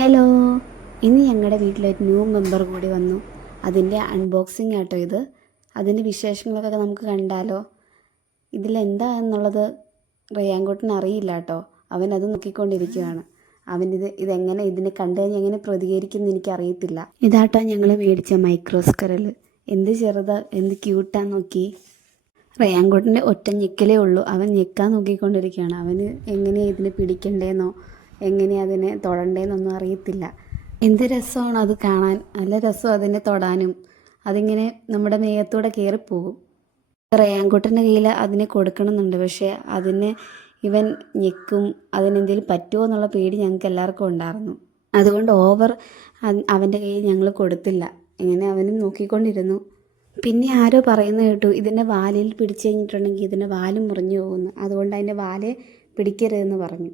Hello, ഇന്ന് ഞങ്ങളുടെ വീട്ടിലൊരു ന്യൂ മെമ്പർ കൂടി വന്നു. അതിൻ്റെ അൺബോക്സിങ് ആട്ടോ ഇത്. അതിൻ്റെ വിശേഷങ്ങളൊക്കെ നമുക്ക് കണ്ടാലോ. ഇതിലെന്താണെന്നുള്ളത് റയാൻകുട്ടന് അറിയില്ല കേട്ടോ. അവനത് നോക്കിക്കൊണ്ടിരിക്കുകയാണ്. ഇതെങ്ങനെ ഇതിനെ കണ്ടു കഴിഞ്ഞാൽ എങ്ങനെ പ്രതികരിക്കുമെന്ന് എനിക്കറിയത്തില്ല. ഇതാട്ടോ ഞങ്ങൾ മേടിച്ച മൈക്രോസ്കരൽ. എന്ത് ചെറുതാ, എന്ത് ക്യൂട്ടാന്ന് നോക്കി. റയാൻകുട്ടൻ്റെ ഒറ്റ ഞെക്കലേ ഉള്ളൂ. അവൻ ഞെക്കാൻ നോക്കിക്കൊണ്ടിരിക്കുകയാണ്. അവന് എങ്ങനെയാണ് ഇതിനെ പിടിക്കണ്ടേന്നോ എങ്ങനെയാണ് അതിനെ തൊടണ്ടേന്നൊന്നും അറിയത്തില്ല. എന്ത് രസമാണ് അത് കാണാൻ. നല്ല രസം അതിനെ തൊടാനും. അതിങ്ങനെ നമ്മുടെ മേയത്തൂടെ കയറിപ്പോകും. റയാൻകുട്ടൻ്റെ കയ്യിൽ അതിനെ കൊടുക്കണമെന്നുണ്ട്. പക്ഷേ ഇവൻ ഞെക്കും, അതിനെന്തെങ്കിലും പറ്റുമോ എന്നുള്ള പേടി ഞങ്ങൾക്ക് എല്ലാവർക്കും ഉണ്ടായിരുന്നു. അതുകൊണ്ട് അവൻ്റെ കയ്യിൽ ഞങ്ങൾ കൊടുത്തില്ല. ഇങ്ങനെ അവനും നോക്കിക്കൊണ്ടിരുന്നു. പിന്നെ ആരോ പറയുന്നത് കേട്ടു, ഇതിൻ്റെ വാലിൽ പിടിച്ചു കഴിഞ്ഞിട്ടുണ്ടെങ്കിൽ ഇതിൻ്റെ വാല് മുറിഞ്ഞു പോകുന്നു. അതുകൊണ്ട് അതിൻ്റെ വാല് പിടിക്കരുതെന്ന് പറഞ്ഞു.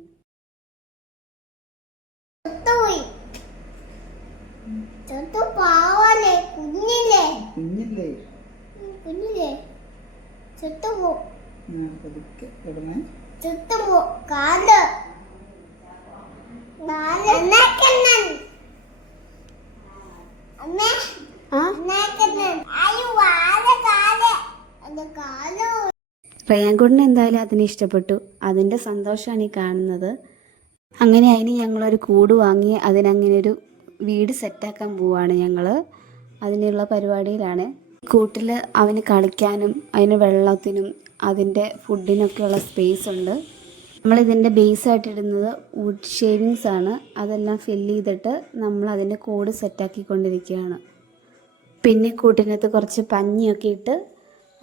റയാൻകുട്ടന് എന്തായാലും അതിനെ ഇഷ്ടപ്പെട്ടു. അതിൻ്റെ സന്തോഷമാണ് ഈ കാണുന്നത്. അങ്ങനെ അതിന് ഞങ്ങളൊരു കൂട് വാങ്ങി അതിനങ്ങനെ ഒരു വീട് സെറ്റാക്കാൻ പോവുകയാണ് ഞങ്ങൾ. അതിനുള്ള പരിപാടിയിലാണ്. കൂട്ടിൽ അവന് കളിക്കാനും അതിന് വെള്ളത്തിനും അതിൻ്റെ ഫുഡിനൊക്കെയുള്ള സ്പേസ് ഉണ്ട്. നമ്മളിതിൻ്റെ ബേസായിട്ടിടുന്നത് വുഡ് ഷേവിങ്സ് ആണ്. അതെല്ലാം ഫില്ല് ചെയ്തിട്ട് നമ്മൾ അതിൻ്റെ കൂട് സെറ്റാക്കിക്കൊണ്ടിരിക്കുകയാണ്. പിന്നെ കൂട്ടിനകത്ത് കുറച്ച് പഞ്ഞിയൊക്കെ ഇട്ട്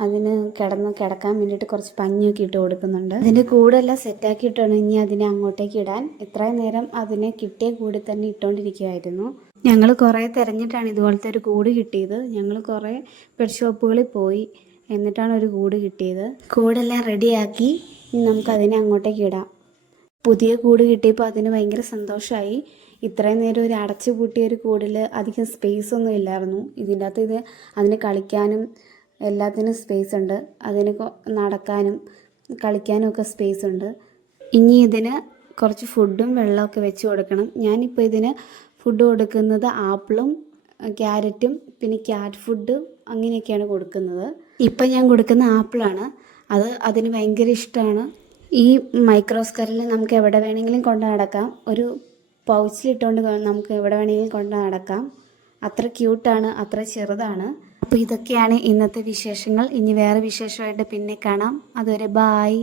അതിന് കിടക്കാൻ വേണ്ടിയിട്ട് കുറച്ച് പഞ്ഞിയൊക്കെ ഇട്ട് കൊടുക്കുന്നുണ്ട്. അതിൻ്റെ കൂടെല്ലാം സെറ്റാക്കിയിട്ടാണ് ഇനി അതിനെ അങ്ങോട്ടേക്ക് ഇടാൻ. ഇത്രയും നേരം അതിനെ കിട്ടിയ കൂടി തന്നെ ഇട്ടുകൊണ്ടിരിക്കുകയായിരുന്നു. ഞങ്ങൾ കുറേ തിരഞ്ഞിട്ടാണ് ഇതുപോലത്തെ ഒരു കൂട് കിട്ടിയത്. ഞങ്ങൾ കുറേ പെറ്റ് ഷോപ്പുകളിൽ പോയി, എന്നിട്ടാണ് ഒരു കൂട് കിട്ടിയത്. കൂടെല്ലാം റെഡിയാക്കി ഇനി നമുക്കതിനെ അങ്ങോട്ടേക്ക് ഇടാം. പുതിയ കൂട് കിട്ടിയപ്പോൾ അതിന് ഭയങ്കര സന്തോഷമായി. ഇത്രയും നേരം ഒരു അടച്ചു പൂട്ടിയ ഒരു കൂടിൽ അധികം സ്പേസ് ഒന്നും ഇല്ലായിരുന്നു. ഇതിൻ്റെ അകത്ത് അതിന് കളിക്കാനും എല്ലാത്തിനും സ്പേസ് ഉണ്ട്. അതിന് നടക്കാനും കളിക്കാനും ഒക്കെ സ്പേസ് ഉണ്ട്. ഇനി ഇതിന് കുറച്ച് ഫുഡും വെള്ളമൊക്കെ വെച്ച് കൊടുക്കണം. ഞാനിപ്പോൾ ഇതിന് ഫുഡ് കൊടുക്കുന്നത് ആപ്പിളും ക്യാരറ്റും പിന്നെ ക്യാറ്റ് ഫുഡ് അങ്ങനെയൊക്കെയാണ് കൊടുക്കുന്നത്. ഇപ്പം ഞാൻ കൊടുക്കുന്ന ആപ്പിളാണ്. അതിന് ഭയങ്കര ഇഷ്ടമാണ്. ഈ മൈക്രോസ്കരൽ നമുക്ക് എവിടെ വേണമെങ്കിലും കൊണ്ട് നടക്കാം. ഒരു പൗച്ചിലിട്ടുകൊണ്ട് നമുക്ക് എവിടെ വേണമെങ്കിലും കൊണ്ട് നടക്കാം. അത്ര ക്യൂട്ടാണ്, അത്ര ചെറുതാണ്. അപ്പോൾ ഇതൊക്കെയാണ് ഇന്നത്തെ വിശേഷങ്ങൾ. ഇനി വേറെ വിശേഷമായിട്ട് പിന്നെ കാണാം. അതുവരെ ബായ്.